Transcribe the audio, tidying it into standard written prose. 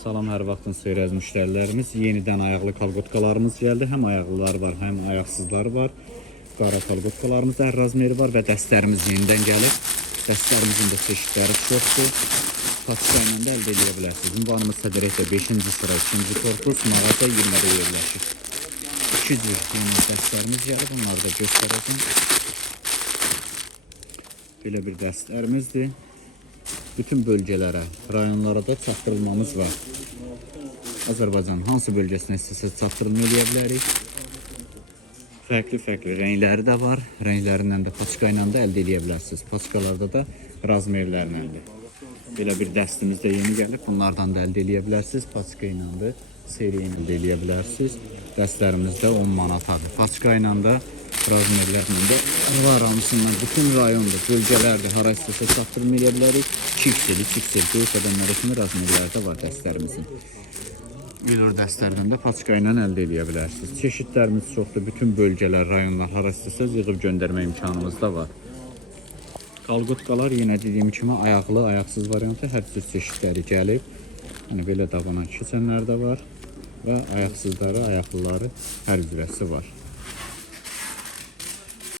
Salam, hər vaxtın xeyir əziz müştərilərimiz. Yenidən ayaqlı kalqotkalarımız gəldi. Həm ayaqlılar var, həm ayaqsızlar var. Qara kalqotkalarımızda hər razmeri var və dəstlərimiz yenidən gəlib. Dəstlərimizin də çeşidləri çoxdur. Patika ilə də əldə edə bilərsiniz. Ünvanımız Sədrəkdə 5-ci sıra 2-ci korpus, mağaza 20-də yerləşir. 2 cür yeni dəstlərimiz gəlib. Onları da göstərəcəm. Belə bir dəstlərimizdir. Bütün bölgelərə, rayonlara da çatdırılmamız var. Azərbaycanın hansı bölgəsinə istəsə çatdırılma eləyə bilərik. Fərqli rəngləri də var. Rənglərindən də patika ilə də əldə edə bilərsiniz. Patikalarda da razmerlərləndir. Belə bir dəstimiz də yeni gəlib. Bunlardan da əldə edə bilərsiniz. Patika ilə də seriya ilə əldə edə bilərsiniz. Dəstlərimiz də 10 manatadır. Patika ilə də razmerlərlə də var hamısından. Bütün rayonda, bölgələrdə hara istəsə çatdırma eləyə bilərik. 2xL, 2xL, böyük adamlara kimi razmerlər də var dəstlərimizin. Milor dəstlərdən də patika ilə əldə edə bilərsiniz. Çeşidlərimiz çoxdur. Bütün bölgələr, rayonlar hara istəsəz yığıb göndərmə imkanımız da var. Kalqotkalar yenə dediyim kimi ayaqlı, ayaqsız variantı hər cür çeşidləri gəlib. Yəni belə davana keçənlər də var və ayaqsızları, ayaqlıları hər cürəsi var.